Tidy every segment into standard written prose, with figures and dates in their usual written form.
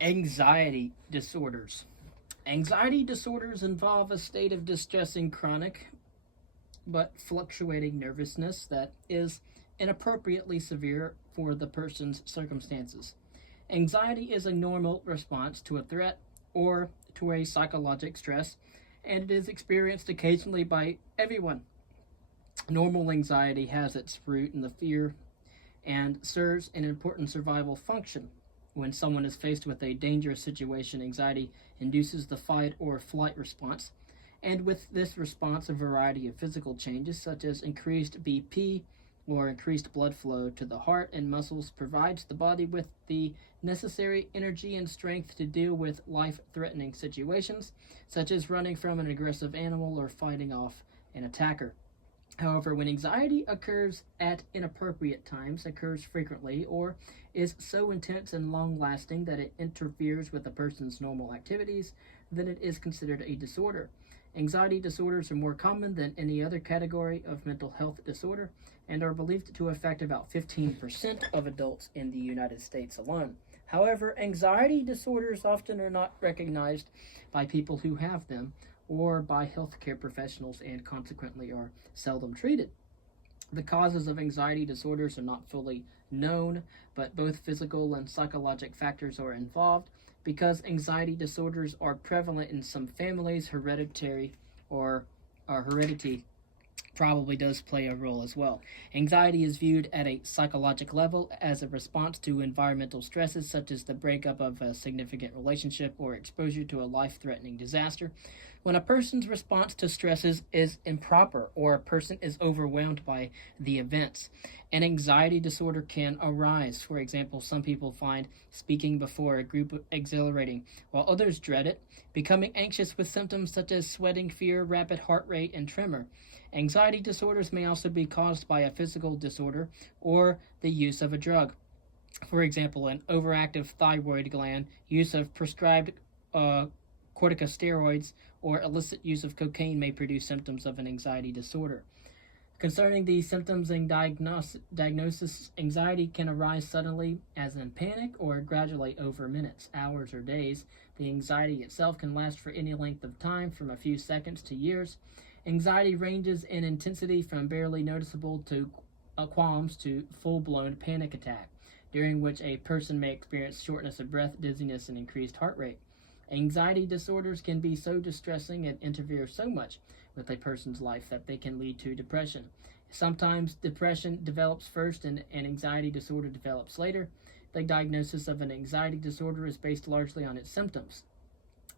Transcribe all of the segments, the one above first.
Anxiety disorders. Anxiety disorders involve a state of distressing chronic but fluctuating nervousness that is inappropriately severe for the person's circumstances. Anxiety is a normal response to a threat or to a psychological stress, and it is experienced occasionally by everyone. Normal anxiety has its root in the fear and serves an important survival function. When someone is faced with a dangerous situation, anxiety induces the fight or flight response, and with this response, a variety of physical changes, such as increased BP or increased blood flow to the heart and muscles, provides the body with the necessary energy and strength to deal with life threatening situations, such as running from an aggressive animal or fighting off an attacker. However, when anxiety occurs at inappropriate times, occurs frequently, or is so intense and long lasting that it interferes with a person's normal activities, then it is considered a disorder. Anxiety disorders are more common than any other category of mental health disorder and are believed to affect about 15% of adults in the United States alone. However, anxiety disorders often are not recognized by people who have them or by healthcare professionals and consequently are seldom treated. The causes of anxiety disorders are not fully known, but both physical and psychological factors are involved. Because anxiety disorders are prevalent in some families, hereditary or heredity probably does play a role as well. Anxiety is viewed at a psychological level as a response to environmental stresses such as the breakup of a significant relationship or exposure to a life threatening disaster. When a person's response to stresses is improper or a person is overwhelmed by the events, an anxiety disorder can arise. For example, some people find speaking before a group exhilarating, while others dread it, becoming anxious with symptoms such as sweating, fear, rapid heart rate, and tremor. Anxiety disorders may also be caused by a physical disorder or the use of a drug. For example, an overactive thyroid gland, use of prescribed corticosteroids, or illicit use of cocaine may produce symptoms of an anxiety disorder. Concerning the symptoms and diagnosis, anxiety can arise suddenly, as in panic, or gradually over minutes, hours, or days. The anxiety itself can last for any length of time, from a few seconds to years. Anxiety ranges in intensity from barely noticeable to qualms to full blown panic attack, during which a person may experience shortness of breath, dizziness, and increased heart rate. Anxiety disorders can be so distressing and interfere so much with a person's life that they can lead to depression. Sometimes depression develops first and an anxiety disorder develops later. The diagnosis of an anxiety disorder is based largely on its symptoms.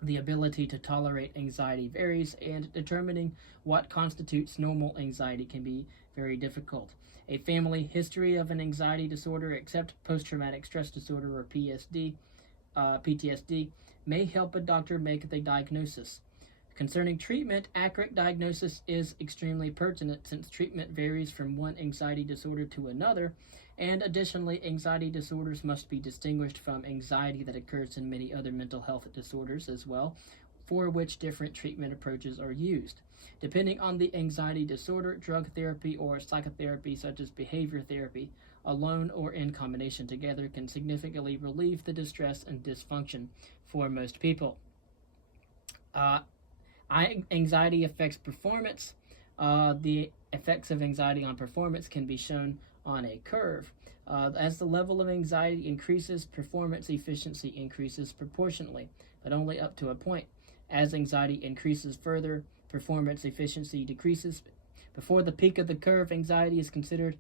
The ability to tolerate anxiety varies, and determining what constitutes normal anxiety can be very difficult. A family history of an anxiety disorder, except post traumatic stress disorder or PTSD, may help a doctor make the diagnosis. Concerning treatment, accurate diagnosis is extremely pertinent since treatment varies from one anxiety disorder to another, and additionally, anxiety disorders must be distinguished from anxiety that occurs in many other mental health disorders as well, for which different treatment approaches are used. Depending on the anxiety disorder, drug therapy or psychotherapy, such as behavior therapy, alone or in combination together, can significantly relieve the distress and dysfunction for most people. Uh, Anxiety affects performance. The effects of anxiety on performance can be shown on a curve. As the level of anxiety increases, performance efficiency increases proportionately, but only up to a point. As anxiety increases further, performance efficiency decreases. Before the peak of the curve, anxiety is considered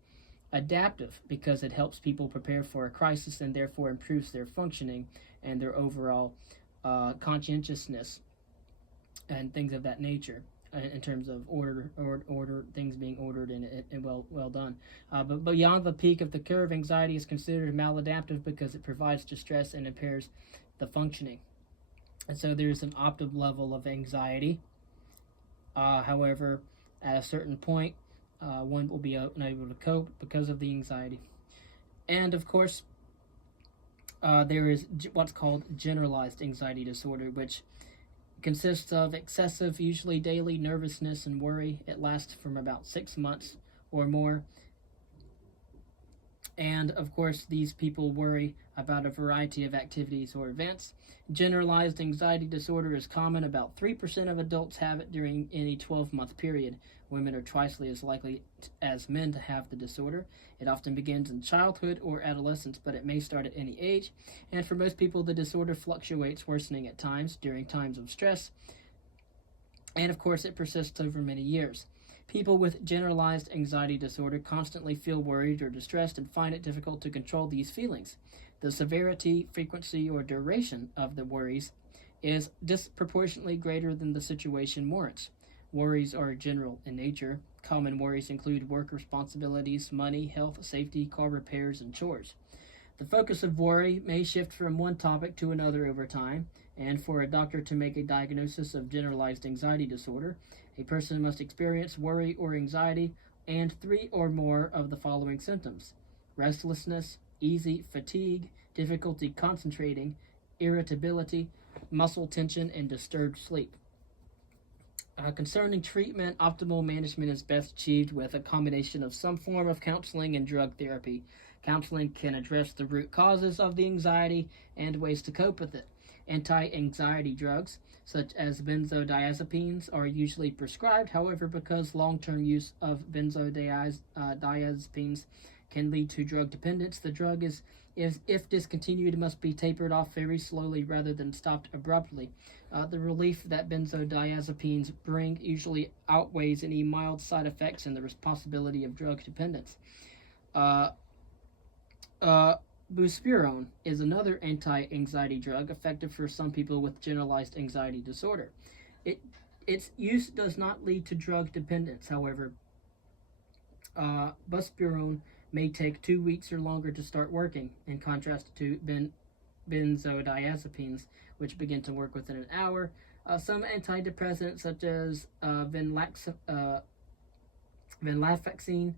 adaptive because it helps people prepare for a crisis and therefore improves their functioning and their overall conscientiousness and things of that nature in terms of order things being ordered and well done. But beyond the peak of the curve, anxiety is considered maladaptive because it provides distress and impairs the functioning. And so there's an optimal level of anxiety. However, at a certain point, one will be unable to cope because of the anxiety. And of course, there is what's called generalized anxiety disorder, which consists of excessive, usually daily nervousness and worry. It lasts from about 6 months or more. And of course, these people worry about a variety of activities or events. Generalized anxiety disorder is common. About 3% of adults have it during any 12-month period. Women are twice as likely as men to have the disorder. It often begins in childhood or adolescence, but it may start at any age. And for most people, the disorder fluctuates, worsening at times during times of stress. And of course, it persists over many years. People with generalized anxiety disorder constantly feel worried or distressed and find it difficult to control these feelings. The severity, frequency, or duration of the worries is disproportionately greater than the situation warrants. Worries are general in nature. Common worries include work responsibilities, money, health, safety, car repairs, and chores. The focus of worry may shift from one topic to another over time, and for a doctor to make a diagnosis of generalized anxiety disorder, a person must experience worry or anxiety and 3 or more of the following symptoms: restlessness, easy fatigue, difficulty concentrating, irritability, muscle tension, and disturbed sleep. Concerning treatment, optimal management is best achieved with a combination of some form of counseling and drug therapy. Counseling can address the root causes of the anxiety and ways to cope with it. Anti-anxiety drugs, such as benzodiazepines, are usually prescribed. However, because long-term use of benzodiazepines can lead to drug dependence, the drug is if discontinued, must be tapered off very slowly rather than stopped abruptly. The relief that benzodiazepines bring usually outweighs any mild side effects and the possibility of drug dependence. Buspirone is another anti-anxiety drug effective for some people with generalized anxiety disorder. Its use does not lead to drug dependence. However, buspirone may take 2 weeks or longer to start working, in contrast to benzodiazepines, which begin to work within an hour. Some antidepressants, such as venlafaxine,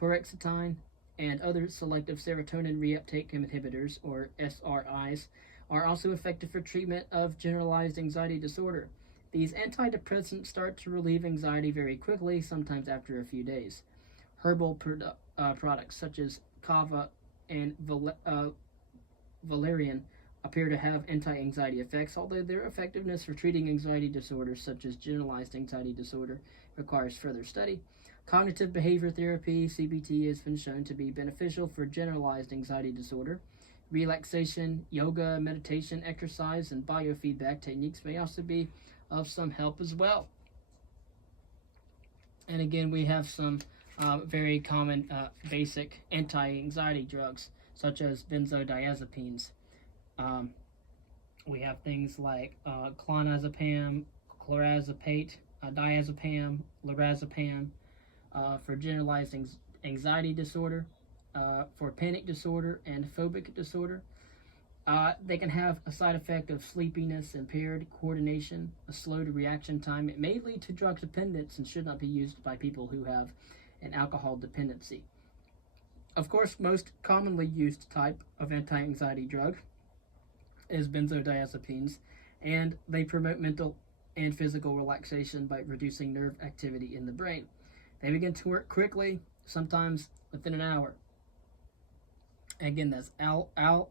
paroxetine, and other selective serotonin reuptake inhibitors, or SRIs, are also effective for treatment of generalized anxiety disorder. These antidepressants start to relieve anxiety very quickly, sometimes after a few days. Herbal products such as kava and valerian appear to have anti-anxiety effects, although their effectiveness for treating anxiety disorders such as generalized anxiety disorder requires further study. Cognitive behavior therapy, CBT, has been shown to be beneficial for generalized anxiety disorder. Relaxation, yoga, meditation, exercise, and biofeedback techniques may also be of some help as well. And again, we have some very common basic anti-anxiety drugs, such as benzodiazepines. We have things like clonazepam, clorazepate, diazepam, lorazepam, for generalized anxiety disorder, for panic disorder and phobic disorder. They can have a side effect of sleepiness, impaired coordination, a slowed reaction time. It may lead to drug dependence and should not be used by people who have an alcohol dependency. Of course, most commonly used type of anti-anxiety drug is benzodiazepines, and they promote mental and physical relaxation by reducing nerve activity in the brain. They begin to work quickly, sometimes within an hour. Again, that's alprazolam,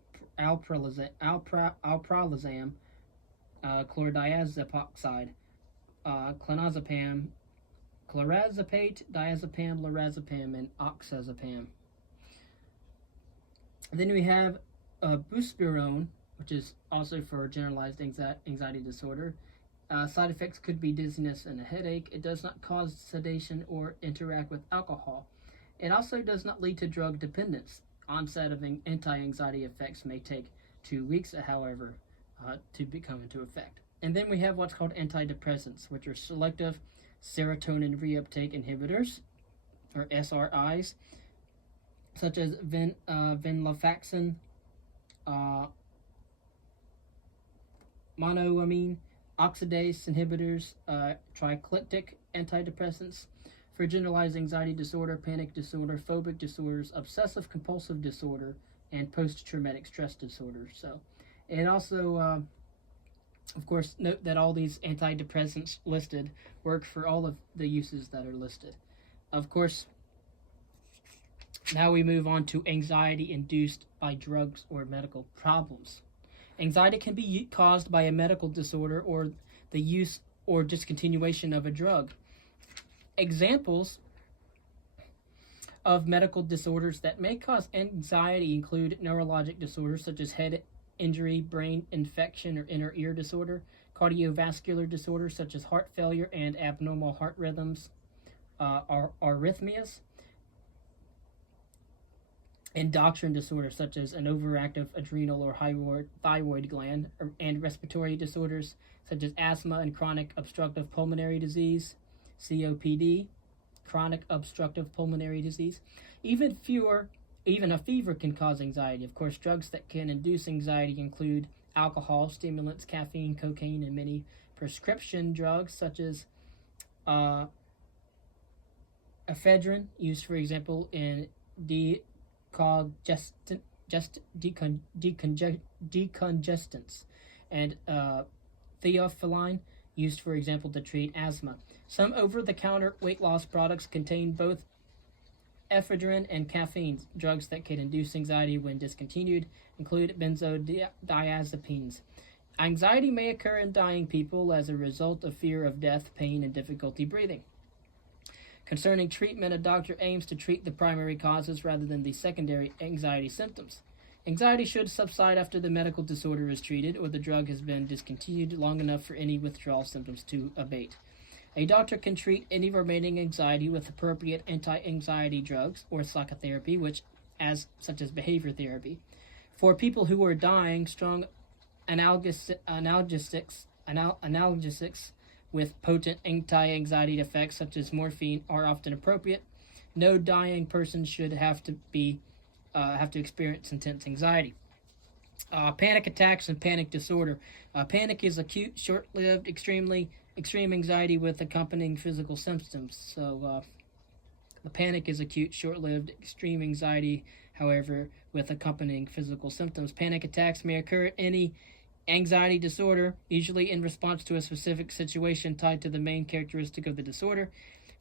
chlordiazepoxide, clonazepam, clorazepate, diazepam, lorazepam, and oxazepam. Then we have buspirone, which is also for generalized anxiety disorder. Side effects could be dizziness and a headache. It does not cause sedation or interact with alcohol. It also does not lead to drug dependence. Onset of anti-anxiety effects may take 2 weeks, however, to come into effect. And then we have what's called antidepressants, which are selective serotonin reuptake inhibitors, or SRIs, such as venlafaxine, monoamine oxidase inhibitors, triclitic antidepressants for generalized anxiety disorder, panic disorder, phobic disorders, obsessive compulsive disorder, and post-traumatic stress disorder. So, and also, of course, note that all these antidepressants listed work for all of the uses that are listed. Of course, Now we move on to anxiety induced by drugs or medical problems. Anxiety can be caused by a medical disorder or the use or discontinuation of a drug. Examples of medical disorders that may cause anxiety include neurologic disorders such as head injury, brain infection or inner ear disorder, cardiovascular disorders such as heart failure and abnormal heart rhythms, arrhythmias, endocrine disorders such as an overactive adrenal or thyroid gland, and respiratory disorders such as asthma and chronic obstructive pulmonary disease, COPD, chronic obstructive pulmonary disease. Even a fever can cause anxiety. Of course, drugs that can induce anxiety include alcohol, stimulants, caffeine, cocaine, and many prescription drugs such as ephedrine, used, for example, in decongestants, and theophylline, used, for example, to treat asthma. Some over-the-counter weight loss products contain both ephedrine and caffeine. Drugs that can induce anxiety when discontinued include benzodiazepines. Anxiety may occur in dying people as a result of fear of death, pain, and difficulty breathing. Concerning treatment, a doctor aims to treat the primary causes rather than the secondary anxiety symptoms. Anxiety should subside after the medical disorder is treated or the drug has been discontinued long enough for any withdrawal symptoms to abate. A doctor can treat any remaining anxiety with appropriate anti-anxiety drugs or psychotherapy, such as behavior therapy. For people who are dying, strong analgesics with potent anti-anxiety effects such as morphine are often appropriate. No dying person should have to experience intense anxiety. Panic attacks and panic disorder. Panic is acute, short-lived, extreme anxiety with accompanying physical symptoms. So the panic is acute, short-lived, extreme anxiety, however, with accompanying physical symptoms. Panic attacks may occur at any anxiety disorder, usually in response to a specific situation tied to the main characteristic of the disorder.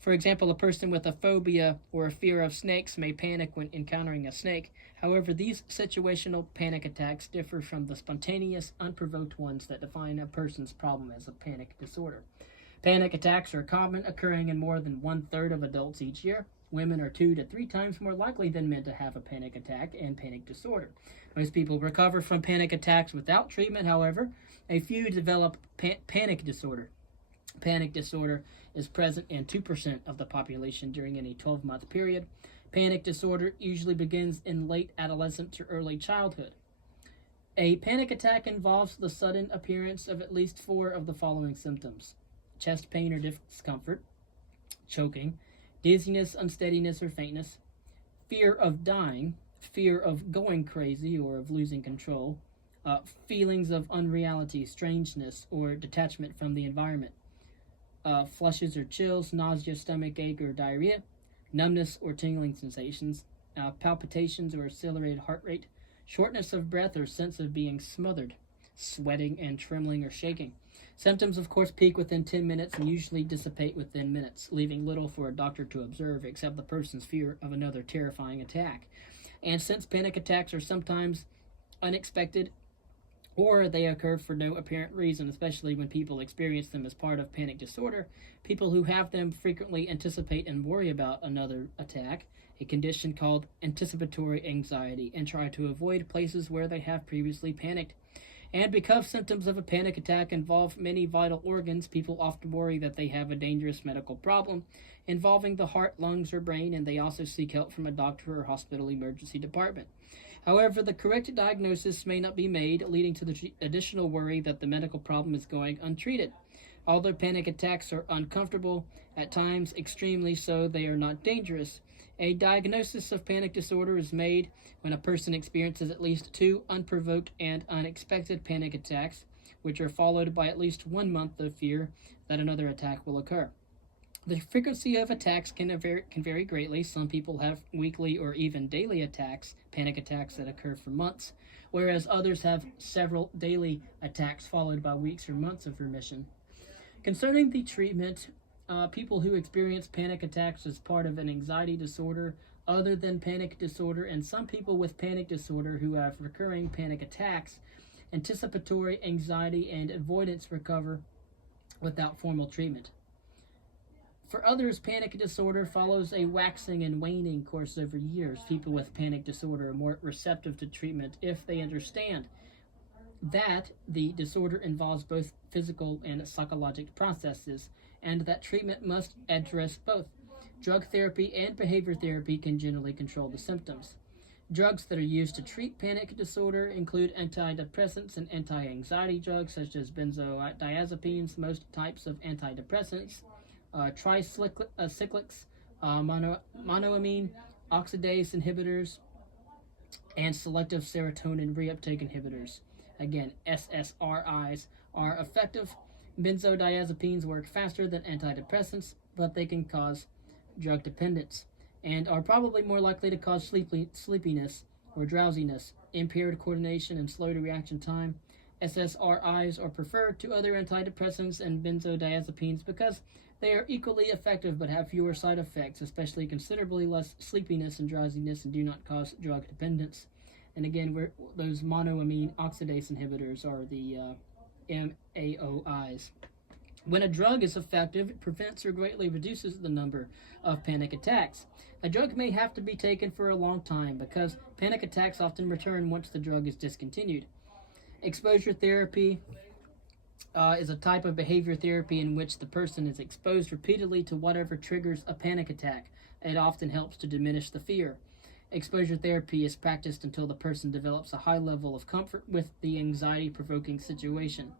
For example, a person with a phobia or a fear of snakes may panic when encountering a snake. However, these situational panic attacks differ from the spontaneous, unprovoked ones that define a person's problem as a panic disorder. Panic attacks are common, occurring in more than 1/3 of adults each year. Women are 2 to 3 times more likely than men to have a panic attack and panic disorder. Most people recover from panic attacks without treatment, however. A few develop panic disorder. Panic disorder is present in 2% of the population during any 12-month period. Panic disorder usually begins in late adolescence or early childhood. A panic attack involves the sudden appearance of at least 4 of the following symptoms: chest pain or discomfort, choking, dizziness, unsteadiness, or faintness, fear of dying, fear of going crazy or of losing control, feelings of unreality, strangeness, or detachment from the environment, flushes or chills, nausea, stomach ache or diarrhea, numbness or tingling sensations, palpitations or accelerated heart rate, shortness of breath or sense of being smothered, sweating and trembling or shaking. Symptoms, of course, peak within 10 minutes and usually dissipate within minutes, leaving little for a doctor to observe except the person's fear of another terrifying attack. And since panic attacks are sometimes unexpected or they occur for no apparent reason, especially when people experience them as part of panic disorder, people who have them frequently anticipate and worry about another attack, a condition called anticipatory anxiety, and try to avoid places where they have previously panicked. And because symptoms of a panic attack involve many vital organs, people often worry that they have a dangerous medical problem involving the heart, lungs, or brain, and they also seek help from a doctor or hospital emergency department. However, the correct diagnosis may not be made, leading to the additional worry that the medical problem is going untreated. Although panic attacks are uncomfortable, at times extremely so, they are not dangerous. A diagnosis of panic disorder is made when a person experiences at least 2 unprovoked and unexpected panic attacks, which are followed by at least 1 month of fear that another attack will occur. The frequency of attacks can vary greatly. Some people have weekly or even daily panic attacks that occur for months, whereas others have several daily attacks followed by weeks or months of remission. Concerning the treatment, people who experience panic attacks as part of an anxiety disorder other than panic disorder, and some people with panic disorder who have recurring panic attacks, anticipatory anxiety, and avoidance recover without formal treatment. For others, panic disorder follows a waxing and waning course over years. People with panic disorder are more receptive to treatment if they understand that the disorder involves both physical and psychological processes, and that treatment must address both. Drug therapy and behavior therapy can generally control the symptoms. Drugs that are used to treat panic disorder include antidepressants and anti-anxiety drugs such as benzodiazepines, most types of antidepressants, tricyclics, monoamine oxidase inhibitors, and selective serotonin reuptake inhibitors. Again, SSRIs are effective. Benzodiazepines work faster than antidepressants, but they can cause drug dependence and are probably more likely to cause sleepiness or drowsiness, impaired coordination, and slow to reaction time. SSRIs are preferred to other antidepressants and benzodiazepines because they are equally effective but have fewer side effects, especially considerably less sleepiness and drowsiness, and do not cause drug dependence. And again, those monoamine oxidase inhibitors are the MAOIs. When a drug is effective, it prevents or greatly reduces the number of panic attacks. A drug may have to be taken for a long time because panic attacks often return once the drug is discontinued. Exposure therapy is a type of behavior therapy in which the person is exposed repeatedly to whatever triggers a panic attack. It often helps to diminish the fear. Exposure therapy is practiced until the person develops a high level of comfort with the anxiety-provoking situation.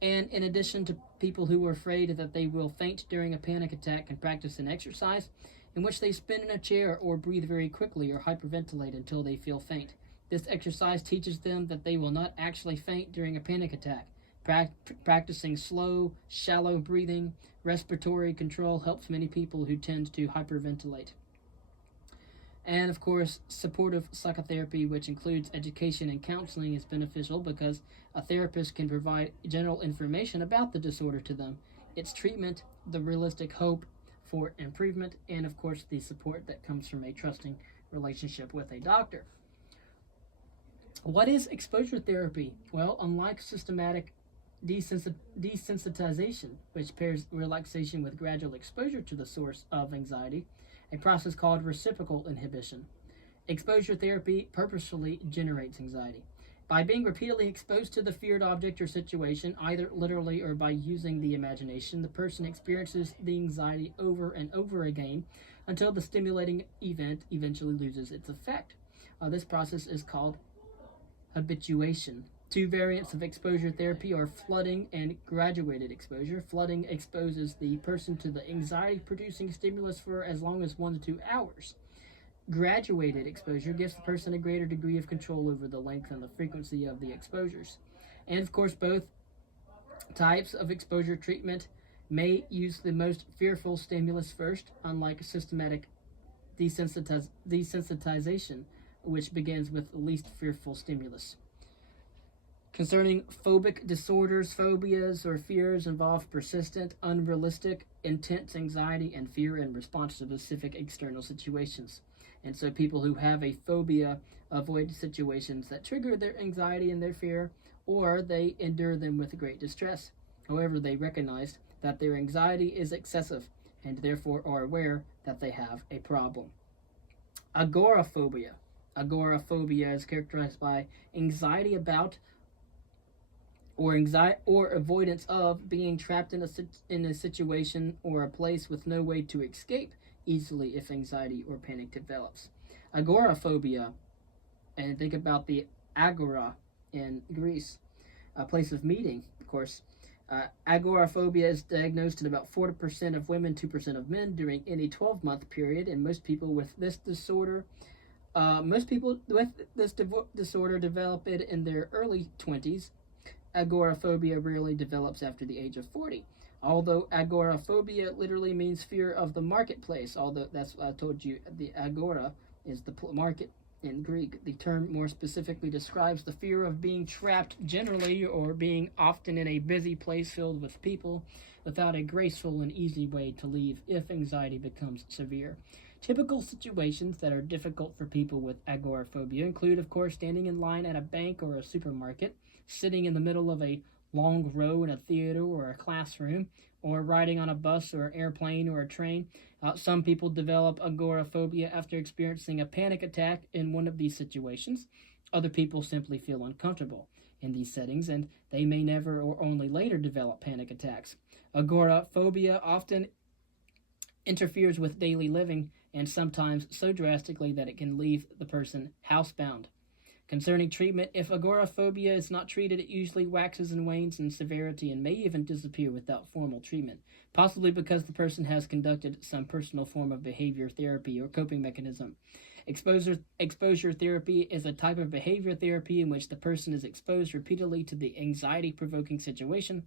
And in addition to people who are afraid that they will faint during a panic attack, can practice an exercise in which they spin in a chair or breathe very quickly or hyperventilate until they feel faint. This exercise teaches them that they will not actually faint during a panic attack. Practicing slow, shallow breathing, respiratory control helps many people who tend to hyperventilate. And of course, supportive psychotherapy, which includes education and counseling, is beneficial because a therapist can provide general information about the disorder to them, its treatment, the realistic hope for improvement, and of course, the support that comes from a trusting relationship with a doctor. What is exposure therapy? Well, unlike systematic desensitization, which pairs relaxation with gradual exposure to the source of anxiety, a process called reciprocal inhibition, exposure therapy purposefully generates anxiety. By being repeatedly exposed to the feared object or situation, either literally or by using the imagination, the person experiences the anxiety over and over again until the stimulating event eventually loses its effect. This process is called habituation. Two variants of exposure therapy are flooding and graduated exposure. Flooding exposes the person to the anxiety-producing stimulus for as long as 1 to 2 hours. Graduated exposure gives the person a greater degree of control over the length and the frequency of the exposures. And of course, both types of exposure treatment may use the most fearful stimulus first, unlike systematic desensitization, which begins with the least fearful stimulus. Concerning phobic disorders, phobias or fears involve persistent, unrealistic, intense anxiety and fear in response to specific external situations. And so people who have a phobia avoid situations that trigger their anxiety and their fear, or they endure them with great distress. However, they recognize that their anxiety is excessive and therefore are aware that they have a problem. Agoraphobia. Agoraphobia is characterized by anxiety about or avoidance of being trapped in a situation or a place with no way to escape easily if anxiety or panic develops. Agoraphobia, and think about the agora in Greece, a place of meeting, of course. Agoraphobia is diagnosed in about 40% of women, 2% of men during any 12-month period, and most people with this disorder develop it in their early 20s. Agoraphobia rarely develops after the age of 40. Although agoraphobia literally means fear of the marketplace, although that's what I told you, the agora is the market in Greek. The term more specifically describes the fear of being trapped generally or being often in a busy place filled with people without a graceful and easy way to leave if anxiety becomes severe. Typical situations that are difficult for people with agoraphobia include, of course, standing in line at a bank or a supermarket, sitting in the middle of a long row in a theater or a classroom, or riding on a bus or an airplane or a train. Some people develop agoraphobia after experiencing a panic attack in one of these situations. Other people simply feel uncomfortable in these settings, and they may never or only later develop panic attacks. Agoraphobia often interferes with daily living, and sometimes so drastically that it can leave the person housebound. Concerning treatment, if agoraphobia is not treated, it usually waxes and wanes in severity and may even disappear without formal treatment, possibly because the person has conducted some personal form of behavior therapy or coping mechanism. Exposure therapy is a type of behavior therapy in which the person is exposed repeatedly to the anxiety-provoking situation.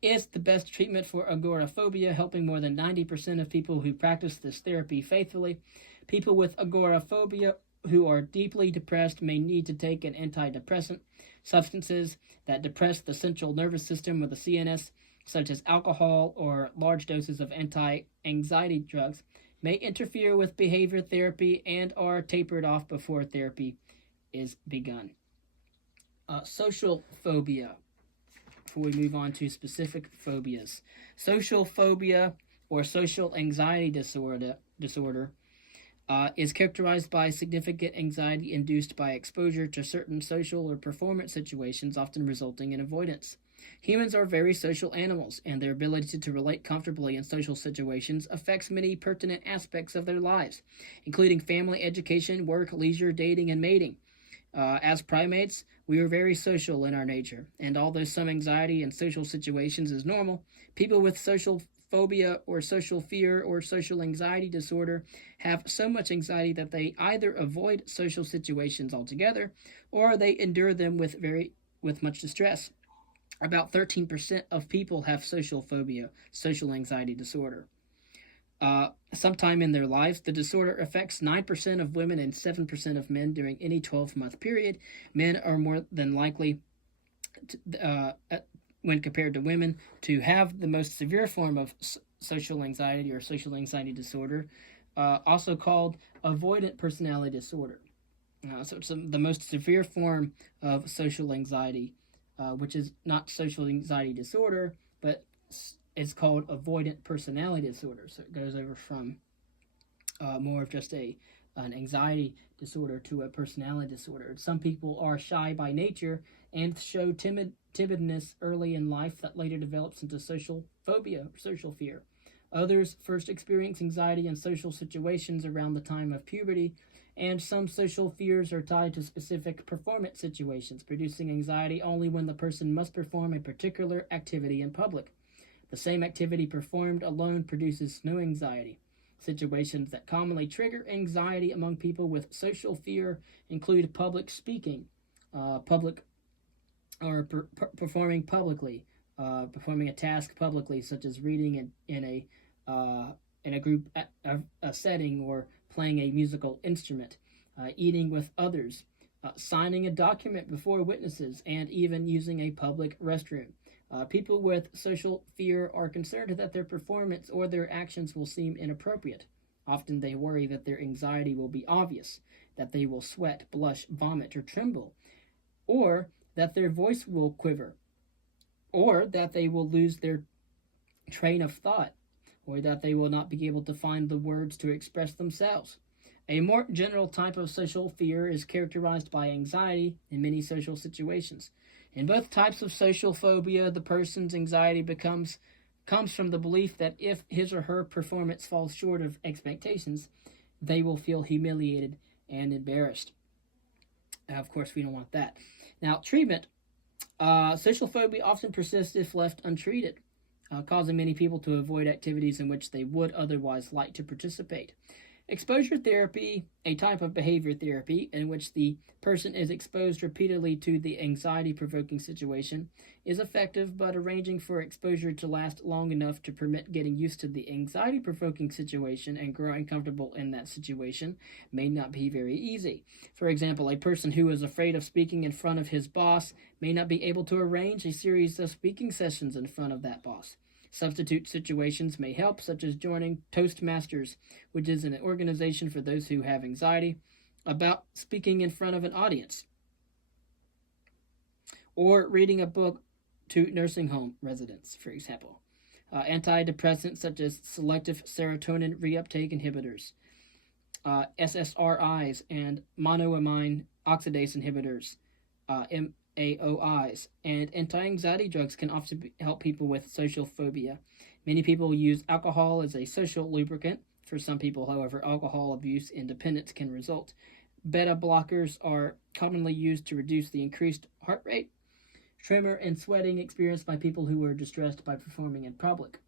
Is the best treatment for agoraphobia, helping more than 90% of people who practice this therapy faithfully. People with agoraphobia who are deeply depressed may need to take an antidepressant. Substances that depress the central nervous system or the CNS, such as alcohol or large doses of anti-anxiety drugs, may interfere with behavior therapy and are tapered off before therapy is begun. Social phobia. Before we move on to specific phobias. Social phobia or social anxiety disorder is characterized by significant anxiety induced by exposure to certain social or performance situations, often resulting in avoidance. Humans are very social animals, and their ability to relate comfortably in social situations affects many pertinent aspects of their lives, including family, education, work, leisure, dating, and mating. As primates, we are very social in our nature, and although some anxiety in social situations is normal, people with social phobia or social fear or social anxiety disorder have so much anxiety that they either avoid social situations altogether or they endure them with much distress. About 13% of people have social phobia, social anxiety disorder. Sometime in their lives, the disorder affects 9% of women and 7% of men during any 12-month period. Men are more than likely, when compared to women, to have the most severe form of social anxiety or social anxiety disorder, also called avoidant personality disorder. So it's the most severe form of social anxiety, which is not social anxiety disorder, but it's called avoidant personality disorder. So it goes over from more of just an anxiety disorder to a personality disorder. Some people are shy by nature and show timidness early in life that later develops into social phobia or social fear. Others first experience anxiety in social situations around the time of puberty, and some social fears are tied to specific performance situations, producing anxiety only when the person must perform a particular activity in public. The same activity performed alone produces no anxiety. Situations that commonly trigger anxiety among people with social fear include public speaking, performing publicly, performing a task publicly, such as reading in a group a setting or playing a musical instrument, eating with others, signing a document before witnesses, and even using a public restroom. People with social fear are concerned that their performance or their actions will seem inappropriate. Often they worry that their anxiety will be obvious, that they will sweat, blush, vomit, or tremble, or that their voice will quiver, or that they will lose their train of thought, or that they will not be able to find the words to express themselves. A more general type of social fear is characterized by anxiety in many social situations. In both types of social phobia, the person's anxiety comes from the belief that if his or her performance falls short of expectations, they will feel humiliated and embarrassed. Of course, we don't want that. Now, treatment. Social phobia often persists if left untreated, causing many people to avoid activities in which they would otherwise like to participate. Exposure therapy, a type of behavior therapy in which the person is exposed repeatedly to the anxiety-provoking situation, is effective, but arranging for exposure to last long enough to permit getting used to the anxiety-provoking situation and growing comfortable in that situation may not be very easy. For example, a person who is afraid of speaking in front of his boss may not be able to arrange a series of speaking sessions in front of that boss. Substitute situations may help, such as joining Toastmasters, which is an organization for those who have anxiety about speaking in front of an audience, or reading a book to nursing home residents, for example. Antidepressants such as selective serotonin reuptake inhibitors, SSRIs, and monoamine oxidase inhibitors, MAOIs, and anti-anxiety drugs can often help people with social phobia. Many people use alcohol as a social lubricant. For some people, however, alcohol abuse and dependence can result. Beta blockers are commonly used to reduce the increased heart rate, tremor, and sweating experienced by people who are distressed by performing in public.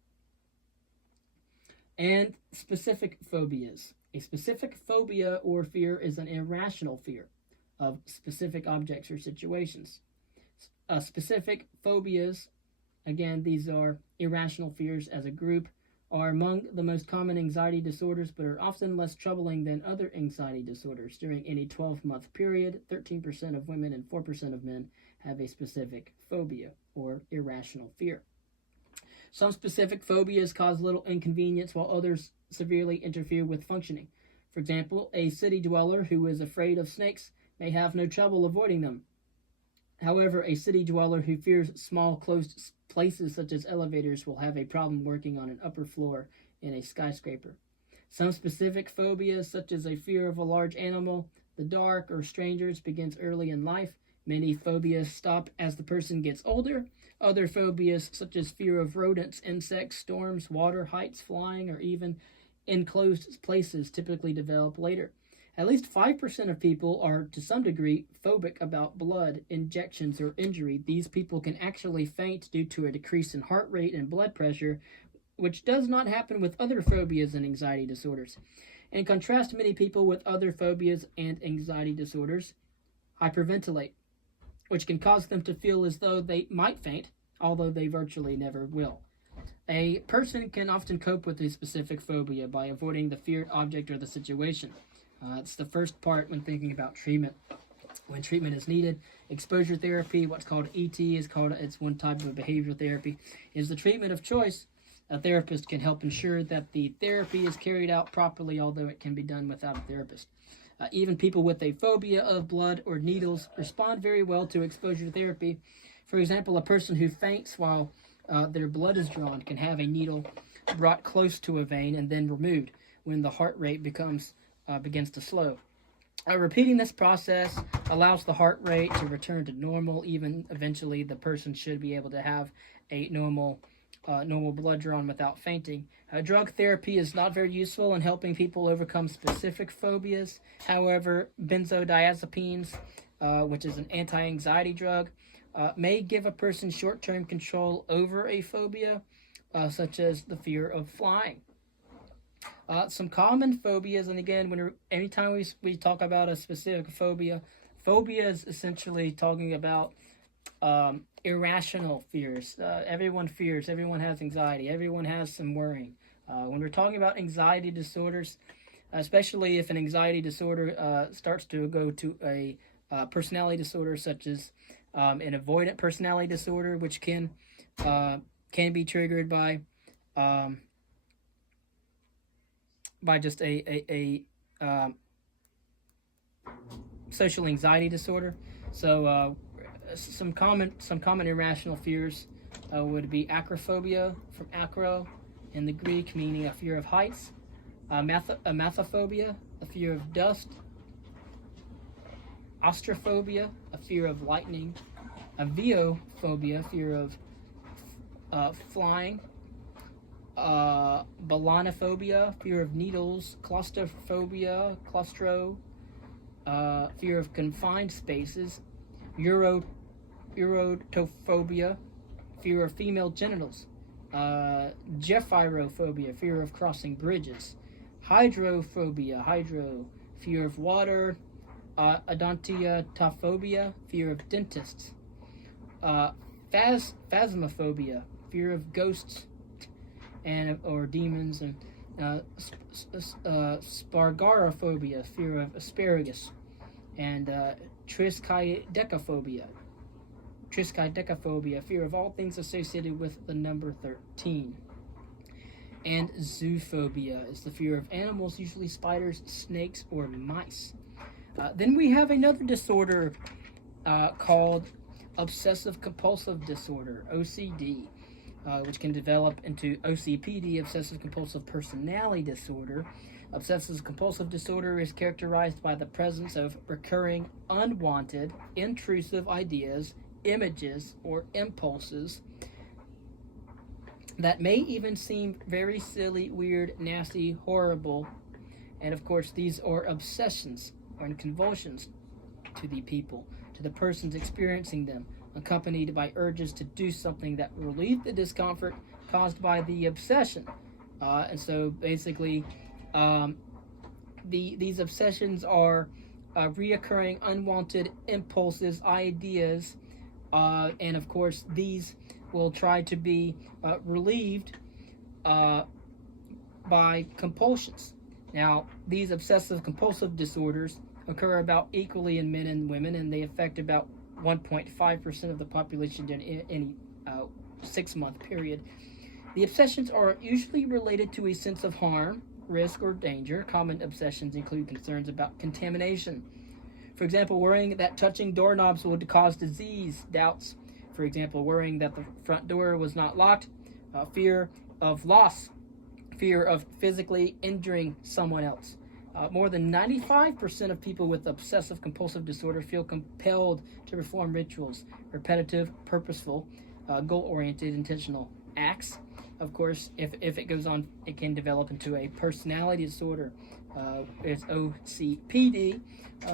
And specific phobias. A specific phobia or fear is an irrational fear of specific objects or situations. Specific phobias, again, these are irrational fears as a group, are among the most common anxiety disorders, but are often less troubling than other anxiety disorders. During any 12-month period, 13% of women and 4% of men have a specific phobia or irrational fear. Some specific phobias cause little inconvenience, while others severely interfere with functioning. For example, a city dweller who is afraid of snakes may have no trouble avoiding them. However, a city dweller who fears small, closed places such as elevators will have a problem working on an upper floor in a skyscraper. Some specific phobias, such as a fear of a large animal, the dark, or strangers, begins early in life. Many phobias stop as the person gets older. Other phobias, such as fear of rodents, insects, storms, water, heights, flying, or even enclosed places, typically develop later. At least 5% of people are, to some degree, phobic about blood, injections, or injury. These people can actually faint due to a decrease in heart rate and blood pressure, which does not happen with other phobias and anxiety disorders. In contrast, many people with other phobias and anxiety disorders hyperventilate, which can cause them to feel as though they might faint, although they virtually never will. A person can often cope with a specific phobia by avoiding the feared object or the situation. It's the first part when thinking about treatment. When treatment is needed, exposure therapy, what's called ET, it's one type of behavioral therapy, is the treatment of choice. A therapist can help ensure that the therapy is carried out properly, although it can be done without a therapist. Even people with a phobia of blood or needles respond very well to exposure therapy. For example, a person who faints while their blood is drawn can have a needle brought close to a vein and then removed when the heart rate begins to slow. Repeating this process allows the heart rate to return to normal. Even eventually, the person should be able to have a normal blood drawn without fainting. Drug therapy is not very useful in helping people overcome specific phobias. However, benzodiazepines, which is an anti-anxiety drug, may give a person short-term control over a phobia, such as the fear of flying. Some common phobias, and again, anytime we talk about a specific phobia is essentially talking about irrational fears. Everyone fears, everyone has anxiety, everyone has some worrying. When we're talking about anxiety disorders, especially if an anxiety disorder starts to go to a personality disorder, such as an avoidant personality disorder, which can be triggered by just a social anxiety disorder. So some common irrational fears would be acrophobia, from acro in the Greek, meaning a fear of heights. Amathophobia, a fear of dust. Austrophobia, a fear of lightning. Aviophobia, fear of flying. Balanophobia, fear of needles. Claustrophobia, fear of confined spaces. Urotophobia, fear of female genitals. Gephyrophobia, fear of crossing bridges. Hydrophobia, fear of water. Odontophobia, fear of dentists. Phasmophobia, fear of ghosts or demons, and Spargarophobia, fear of asparagus, and Triskaidekaphobia, triskaidekaphobia, fear of all things associated with the number 13. And zoophobia is the fear of animals, usually spiders, snakes, or mice. Then we have another disorder called obsessive compulsive disorder, OCD, which can develop into OCPD, obsessive compulsive personality disorder. Obsessive compulsive disorder is characterized by the presence of recurring, unwanted, intrusive ideas, images, or impulses that may even seem very silly, weird, nasty, horrible. And of course, these are obsessions or convulsions to the people, to the persons experiencing them, accompanied by urges to do something that will relieve the discomfort caused by the obsession. And so basically, these obsessions are reoccurring, unwanted impulses, ideas, and of course, these will try to be relieved by compulsions. Now, these obsessive compulsive disorders occur about equally in men and women, and they affect about 1.5% of the population in any 6-month period. The obsessions are usually related to a sense of harm, risk, or danger. Common obsessions include concerns about contamination. For example, worrying that touching doorknobs would cause disease, doubts. For example, worrying that the front door was not locked, fear of loss, fear of physically injuring someone else. More than 95% of people with obsessive compulsive disorder feel compelled to perform rituals, repetitive, purposeful, goal-oriented, intentional acts. Of course, if it goes on, it can develop into a personality disorder. It's OCPD.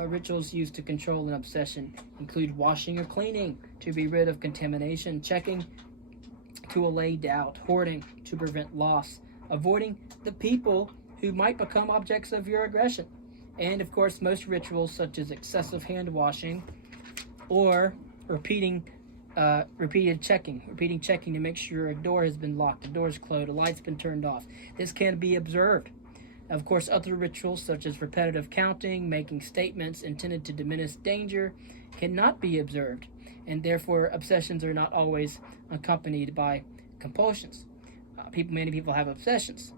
Rituals used to control an obsession include washing or cleaning to be rid of contamination, checking to allay doubt, hoarding to prevent loss, avoiding the people who might become objects of your aggression. And of course, most rituals such as excessive hand washing or repeating checking to make sure a door has been locked, a door is closed, a light's been turned off. This can be observed. Of course, other rituals such as repetitive counting, making statements intended to diminish danger, cannot be observed, and therefore obsessions are not always accompanied by compulsions. Many people have obsessions.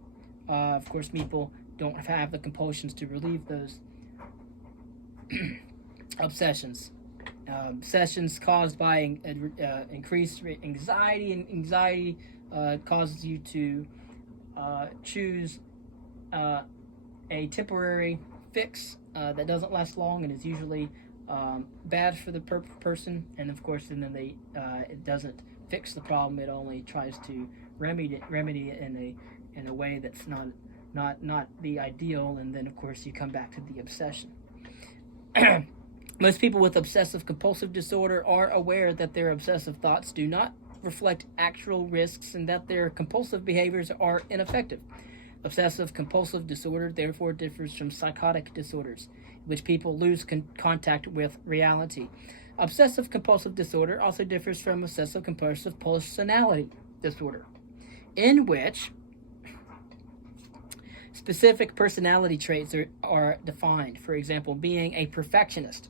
Of course, people don't have the compulsions to relieve those obsessions. Obsessions caused by increased anxiety, and anxiety causes you to choose a temporary fix that doesn't last long and is usually bad for the person. And of course, and then it doesn't fix the problem. It only tries to remedy it in a way that's not the ideal. And then of course you come back to the obsession. Most people with obsessive compulsive disorder are aware that their obsessive thoughts do not reflect actual risks and that their compulsive behaviors are ineffective. Obsessive compulsive disorder therefore differs from psychotic disorders, in which people lose contact with reality. Obsessive compulsive disorder also differs from obsessive compulsive personality disorder, in which specific personality traits are defined. For example, being a perfectionist.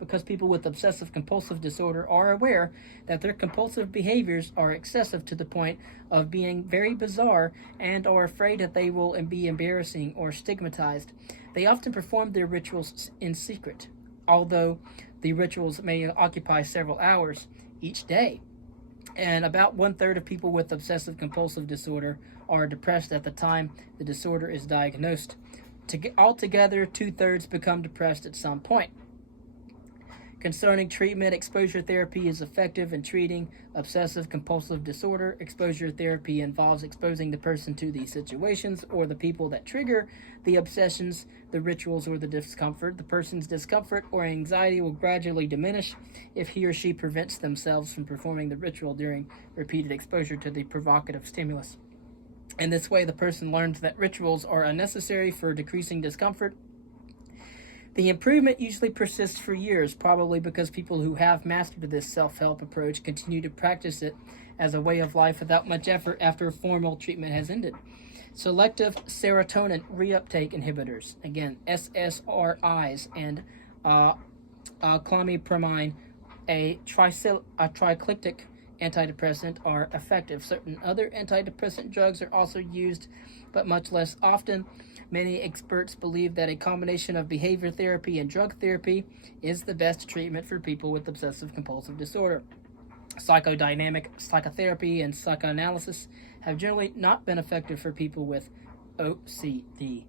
Because people with obsessive compulsive disorder are aware that their compulsive behaviors are excessive to the point of being very bizarre and are afraid that they will be embarrassing or stigmatized, they often perform their rituals in secret, although the rituals may occupy several hours each day. And about 1/3 of people with obsessive compulsive disorder are depressed at the time the disorder is diagnosed. Altogether, 2/3 become depressed at some point. Concerning treatment, exposure therapy is effective in treating obsessive compulsive disorder. Exposure therapy involves exposing the person to the situations or the people that trigger the obsessions, the rituals, or the discomfort. The person's discomfort or anxiety will gradually diminish if he or she prevents themselves from performing the ritual during repeated exposure to the provocative stimulus. In this way, the person learns that rituals are unnecessary for decreasing discomfort. The improvement usually persists for years, probably because people who have mastered this self-help approach continue to practice it as a way of life without much effort after formal treatment has ended. Selective serotonin reuptake inhibitors, again, SSRIs, and clomipramine a triclitic antidepressant are effective. Certain other antidepressant drugs are also used, but much less often. Many experts believe that a combination of behavior therapy and drug therapy is the best treatment for people with obsessive compulsive disorder. Psychodynamic psychotherapy and psychoanalysis have generally not been effective for people with OCD.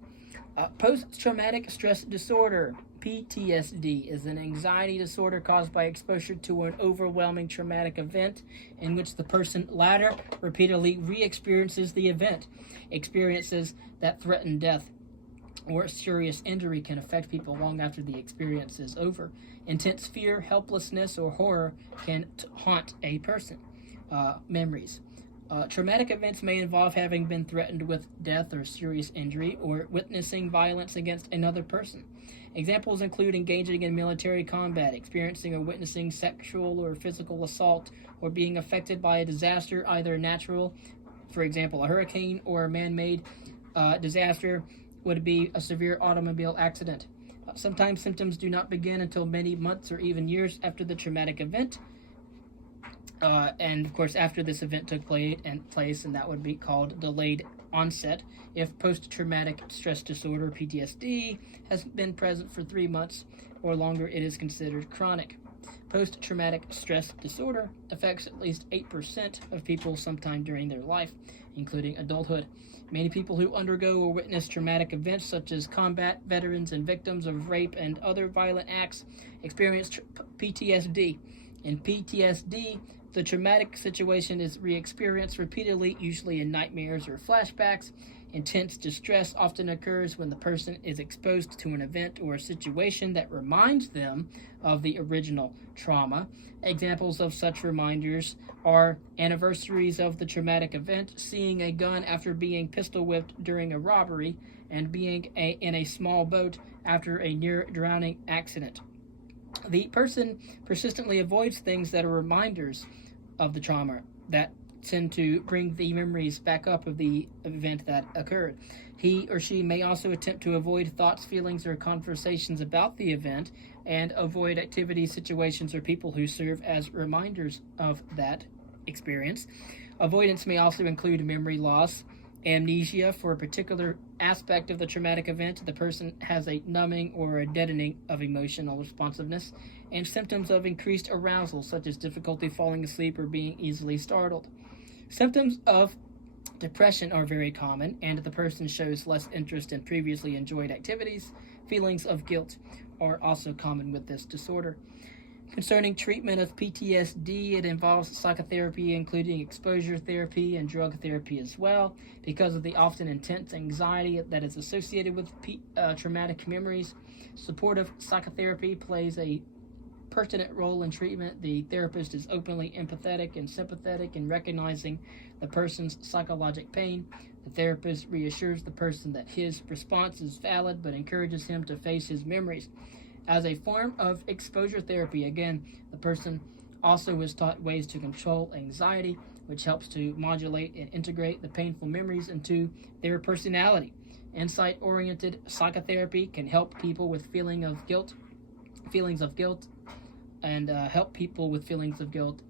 Post-traumatic stress disorder, PTSD, is an anxiety disorder caused by exposure to an overwhelming traumatic event in which the person later repeatedly re-experiences the event. Experiences that threaten death or serious injury can affect people long after the experience is over. Intense fear, helplessness, or horror can haunt a person. Memories. Traumatic events may involve having been threatened with death or serious injury, or witnessing violence against another person. Examples include engaging in military combat, experiencing or witnessing sexual or physical assault, or being affected by a disaster, either natural, for example, a hurricane, or a man-made disaster would be a severe automobile accident. Sometimes symptoms do not begin until many months or even years after the traumatic event. And of course, after this event took place, and that would be called delayed onset. If post-traumatic stress disorder, PTSD, has been present for 3 months or longer, it is considered chronic. Post-traumatic stress disorder affects at least 8% of people sometime during their life, including adulthood. Many people who undergo or witness traumatic events, such as combat veterans and victims of rape and other violent acts, experience PTSD. In PTSD, the traumatic situation is re-experienced repeatedly, usually in nightmares or flashbacks. Intense distress often occurs when the person is exposed to an event or a situation that reminds them of the original trauma. Examples of such reminders are anniversaries of the traumatic event, seeing a gun after being pistol whipped during a robbery, and being in a small boat after a near-drowning accident. The person persistently avoids things that are reminders of the trauma that tend to bring the memories back up of the event that occurred. He or she may also attempt to avoid thoughts, feelings, or conversations about the event, and avoid activities, situations, or people who serve as reminders of that experience. Avoidance may also include memory loss, amnesia for a particular aspect of the traumatic event. The person has a numbing or a deadening of emotional responsiveness, and symptoms of increased arousal, such as difficulty falling asleep or being easily startled. Symptoms of depression are very common, and the person shows less interest in previously enjoyed activities. Feelings of guilt are also common with this disorder. Concerning treatment of PTSD, it involves psychotherapy, including exposure therapy and drug therapy as well. Because of the often intense anxiety that is associated with traumatic memories, supportive psychotherapy plays a pertinent role in treatment. The therapist is openly empathetic and sympathetic in recognizing the person's psychological pain. The therapist reassures the person that his response is valid, but encourages him to face his memories. As a form of exposure therapy, again, the person also is taught ways to control anxiety, which helps to modulate and integrate the painful memories into their personality. Insight-oriented psychotherapy can help people with feelings of guilt, and help people with feelings of guilt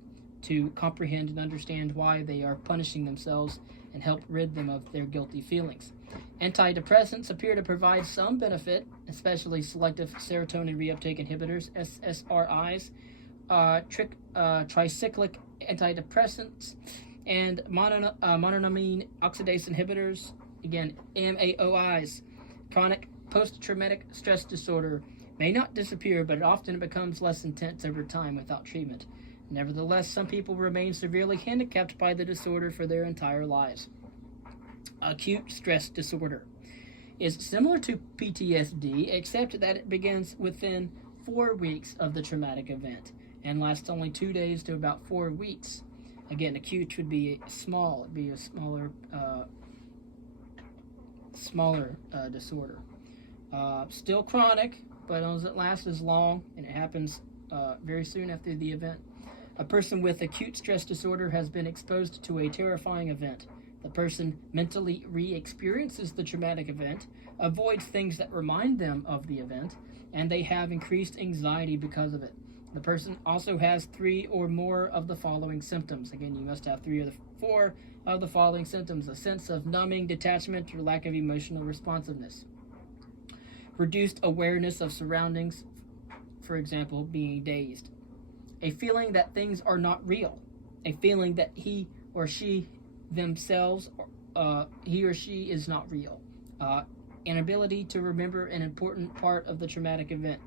to comprehend and understand why they are punishing themselves and help rid them of their guilty feelings. Antidepressants appear to provide some benefit, especially selective serotonin reuptake inhibitors, SSRIs, tricyclic antidepressants, and monoamine oxidase inhibitors, again, MAOIs. Chronic post-traumatic stress disorder may not disappear, but it often becomes less intense over time without treatment. Nevertheless, some people remain severely handicapped by the disorder for their entire lives. Acute stress disorder is similar to PTSD, except that it begins within 4 weeks of the traumatic event and lasts only 2 days to about 4 weeks. Again, acute would be a smaller disorder. Still chronic, but doesn't last as long, and it happens very soon after the event. A person with acute stress disorder has been exposed to a terrifying event. The person mentally re-experiences the traumatic event, avoids things that remind them of the event, and they have increased anxiety because of it. The person also has 3 or more of the following symptoms. Again, you must have 3 or 4 of the following symptoms: a sense of numbing, detachment, or lack of emotional responsiveness. Reduced awareness of surroundings, for example, being dazed. A feeling that things are not real. A feeling that he or she themselves, he or she is not real. Inability to remember an important part of the traumatic event.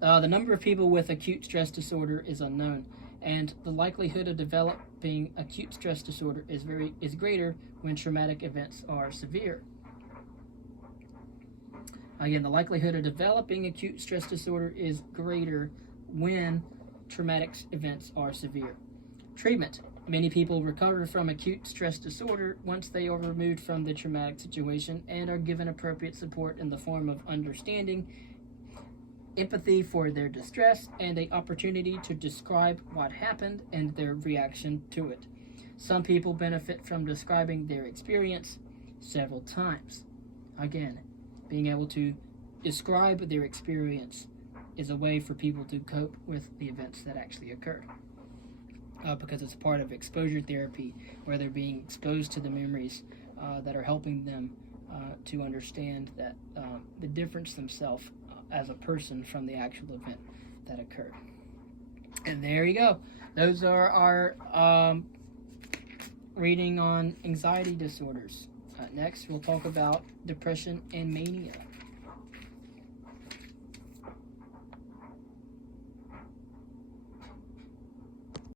The number of people with acute stress disorder is unknown, and the likelihood of developing acute stress disorder is greater when traumatic events are severe. Again, the likelihood of developing acute stress disorder is greater when traumatic events are severe. Treatment. Many people recover from acute stress disorder once they are removed from the traumatic situation and are given appropriate support in the form of understanding, empathy for their distress, and an opportunity to describe what happened and their reaction to it. Some people benefit from describing their experience several times. Again, being able to describe their experience is a way for people to cope with the events that actually occurred. Because it's part of exposure therapy, where they're being exposed to the memories that are helping them to understand that the difference themselves as a person from the actual event that occurred. And there you go. Those are our reading on anxiety disorders. Next, we'll talk about depression and mania.